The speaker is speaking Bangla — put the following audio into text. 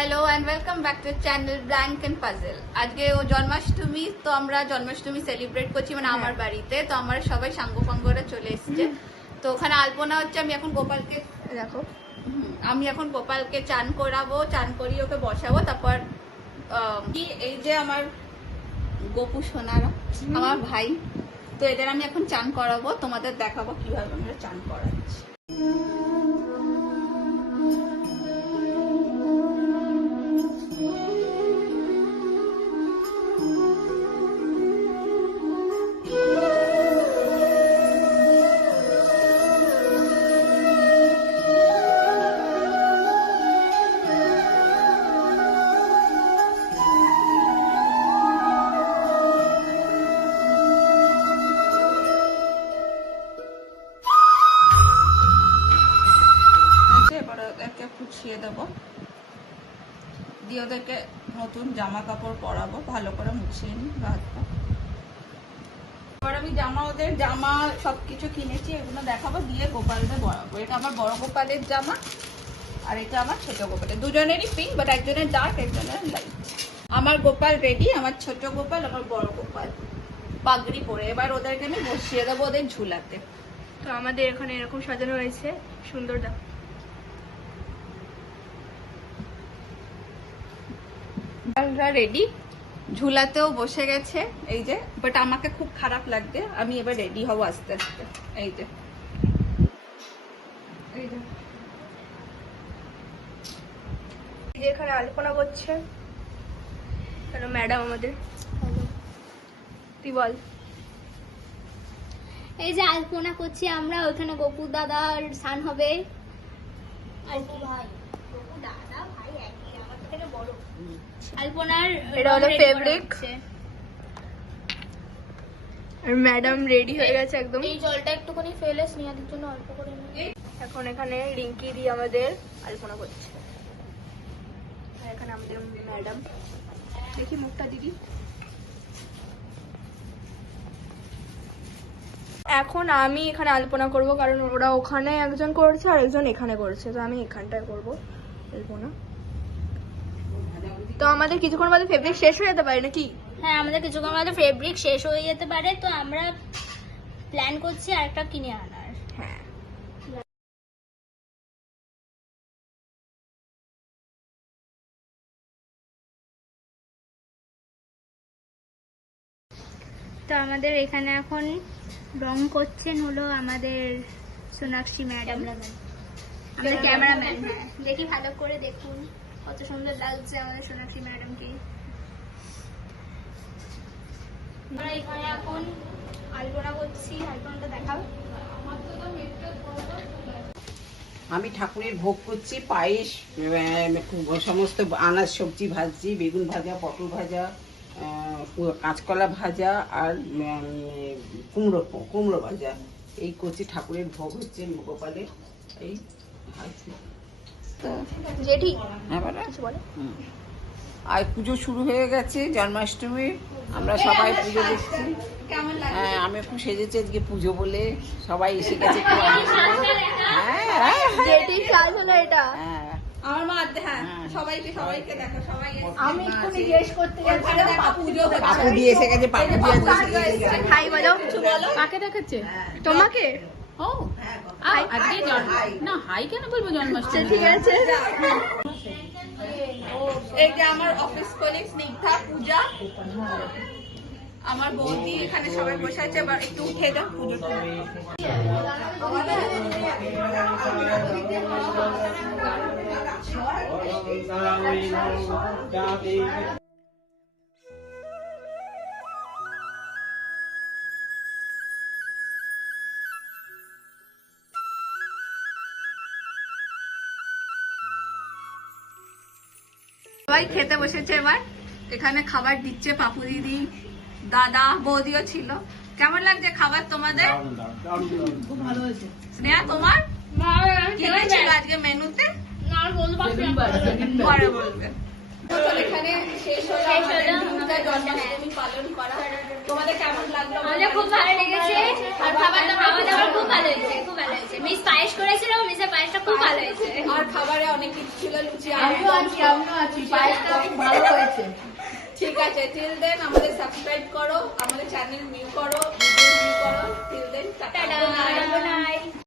Hello and welcome back to channel blank and puzzle. আজকে ও জন্মাষ্টমী, তো আমরা জন্মাষ্টমী সেলিব্রেট করছি মানে আমার বাড়িতে। তো আমরা সবাই সাঙ্গপাঙ্গরা চলে এসেছে। তো ওখানে আলপনা হচ্ছে। আমি এখন গোপালকে দেখো, আমি এখন গোপালকে চান করাবো, চান করিয়ে ওকে বসাবো। তারপর এই যে আমার গোপু সোনারা, আমার ভাই, তো এদের আমি এখন চান করাবো, তোমাদের দেখাবো কিভাবে আমরা চান করাচ্ছি। গুছিয়ে দেবো, দিয়ে ওদেরকে নতুন জামা কাপড় পরাবো, ভালো করে মুছিয়ে নিই রাখবো। এবার আমি ওদের জামা সবকিছু কিনেছি, এগুলো দেখাবো, দিয়ে গোপালদের পরাবো। এটা আমার বড় গোপালের জামা আর এটা আমার ছোট গোপালের, দুজনেরই পিঙ্ক, বাট একজনের ডার্ক একজনের লাইট। আমার গোপাল রেডি, আমার ছোট গোপাল, আমার বড় গোপাল পাগড়ি পরে। এবার ওদেরকে আমি বসিয়ে দেবো ওদের ঝুলাতে। তো আমাদের এখানে এরকম সাজানো হয়েছে, সুন্দর দাম। রেডি, ঝুলাতেও বসে গেছে এই যে। বাট আমাকে খুব খারাপ লাগছে, আমি এবার রেডি হবো আস্তে আস্তে। এই যে এখানে আলপনা করছে ম্যাডাম আমাদের। তুই বল। এই যে আলপনা করছি আমরা, ওখানে গপু দাদার স্নান হবে। আলপনার এটা হলো ফেব্রিক, আর ম্যাডাম রেডি হয়ে গেছে একদম। এই জলটা একটুখানি ফেলে স্নেহাদের জন্য অল্প করে নেব। এখন এখানে রিঙ্কি দি আমাদের আলপনা করছে, আর এখানে আমাদের ম্যাডাম। দেখি মুখটা দিদি। এখন আমি এখানে আলপনা করব, কারণ ওরা ওখানে একজন করছে আর একজন এখানে করছে, তো আমি এখানটায় করব আলপনা। তো আমাদের কিছুক্ষণ বাদে ফেব্রিক শেষ হয়ে যেতে পারে নাকি? হ্যাঁ, আমাদের কিছুক্ষণ মধ্যে ফেব্রিক শেষ হয়ে যেতে পারে, তো আমরা প্ল্যান করছি আরেকটা কিনে আনার। হ্যাঁ। তো আমাদের এখানে এখন রং করছেন হলো আমাদের সোনাক্ষী ম্যাডাম, আমাদের ক্যামেরাম্যান। হ্যাঁ, দেখি ভালো করে দেখুন কত সুন্দর লাগছে আমাদের সোনাক্ষী ম্যাডামকে। আমরা এখানে এখন আলপনা করছি, আলপনাটা দেখাও। আমি ঠাকুরের ভোগ করছি, পায়েস, সমস্ত আনাজ সবজি ভাজছি, বেগুন ভাজা, পটল ভাজা, কাঁচকলা ভাজা আর কুমড়ো ভাজা, এই করছি। ঠাকুরের ভোগ হচ্ছে গোপালের। এই জেঠি হ্যাঁ বলো। কিছু বলো। আর পুজো শুরু হয়ে গেছে, জন্মাষ্টমী, আমরা সবাই পুজো দেখছি। হ্যাঁ, আমি একটু সেজেছি আজকে পুজো বলে, সবাই এসে গেছে। জেঠি কাজ হলো এটা। হ্যাঁ, আমার মা, হ্যাঁ সবাইকে দেখো, সবাই আমি একটু জিজ্ঞেস করতে যাচ্ছিলাম, পুজো দিয়ে এসে গেছে, পাপু দিয়ে এসে গেছে। হাই বলো, কিছু বলো। কাকে দেখাচ্ছে? তোমাকে। ও আজকে না, হাই কেন বলবো? জন্মাষ্টমী। ঠিক আছে। এই যে আমার অফিস কলিগ স্নিগ্ধা, পূজা, আমার বৌদি, এখানে সবাই বসে আছে। এবার একটু উঠে যাও পুজোটা। সবাই খেতে বসেছে। এবার এখানে খাবার দিচ্ছে পাপু দিদি, দাদা, বৌদিও ছিল। কেমন লাগছে খাবার তোমাদের? খুব ভালো হয়েছে। স্নেহা, তোমার কি হয়েছিল আজকে মেনুতে? পরে বলবে। এখানে শেষ হলো শেষ আমাদের হলো দুর্গা আমাদের জন্মাষ্টমী পালন করা। তোমাদের কেমন লাগলো? আমাদের খুব ভালো লেগেছে আর খাবার দাবার খুব ভালো হয়েছে, খুব ভালো হয়েছে। মিস পায়েস করেছিল, মিসের পায়েসটা খুব ভালো হয়েছে। আর খাবারে অনেক কিছু ছিল, লুচি, আমিও আছি পায়েসটা খুব ভালো হয়েছে। ঠিক আছে, টিল দেন আমাদের সাবস্ক্রাইব করো, আমাদের চ্যানেল ভিউ করো, ভিডিও ভিউ করো। Till then tata.